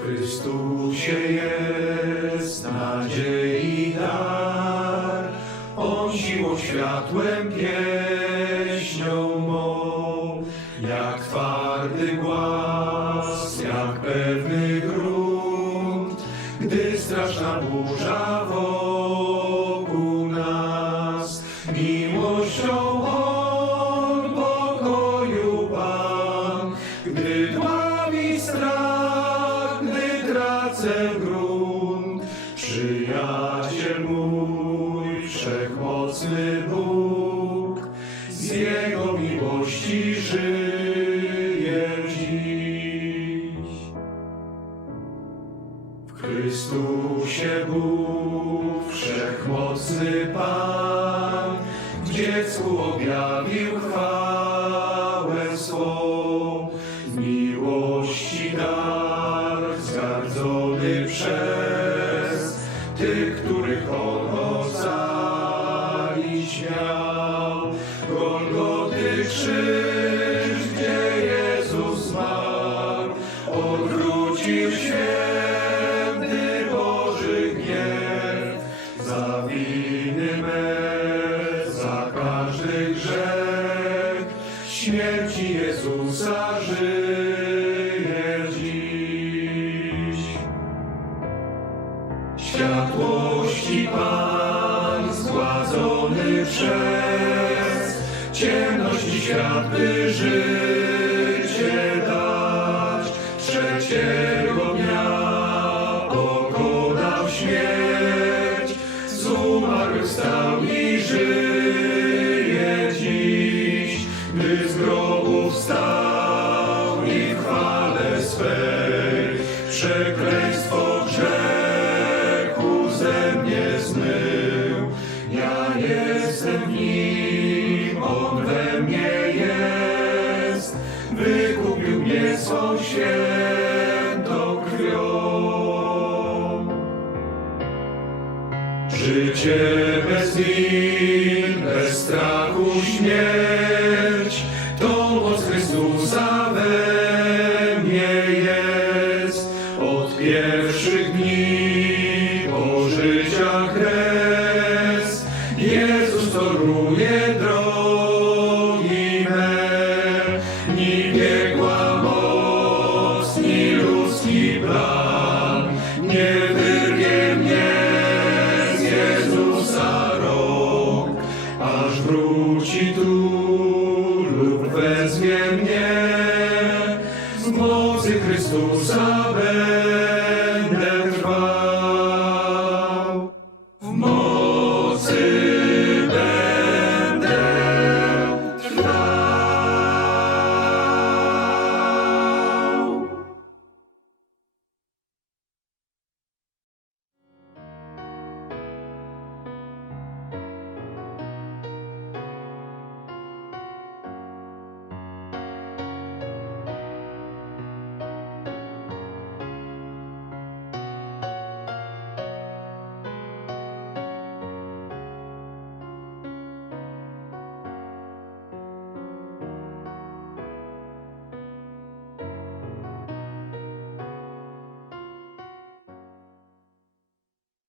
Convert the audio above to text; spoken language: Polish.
Chrystusie jest nadziei dar, On siłą światłem pieśnią mą, jak twardy głaz, jak pewny grunt, gdy straszna burza wokół nas, miłością tracę grunt, przyjaciel mój, wszechmocny Bóg, z Jego miłości żyję dziś. W Chrystusie Bóg, wszechmocny Pan, w dziecku objawił chwałę swą. Zgardzony przez tych, których On ocalić miał. Golgoty krzyż, gdzie Jezus zmarł, odwrócił święty Boży gniew za winy me, za każdy grzech. Śmierci Jezusa żyje Światłości Pan zgładzony przez ciemności świat, by Życie bez win, bez strachu śmierć, Christus.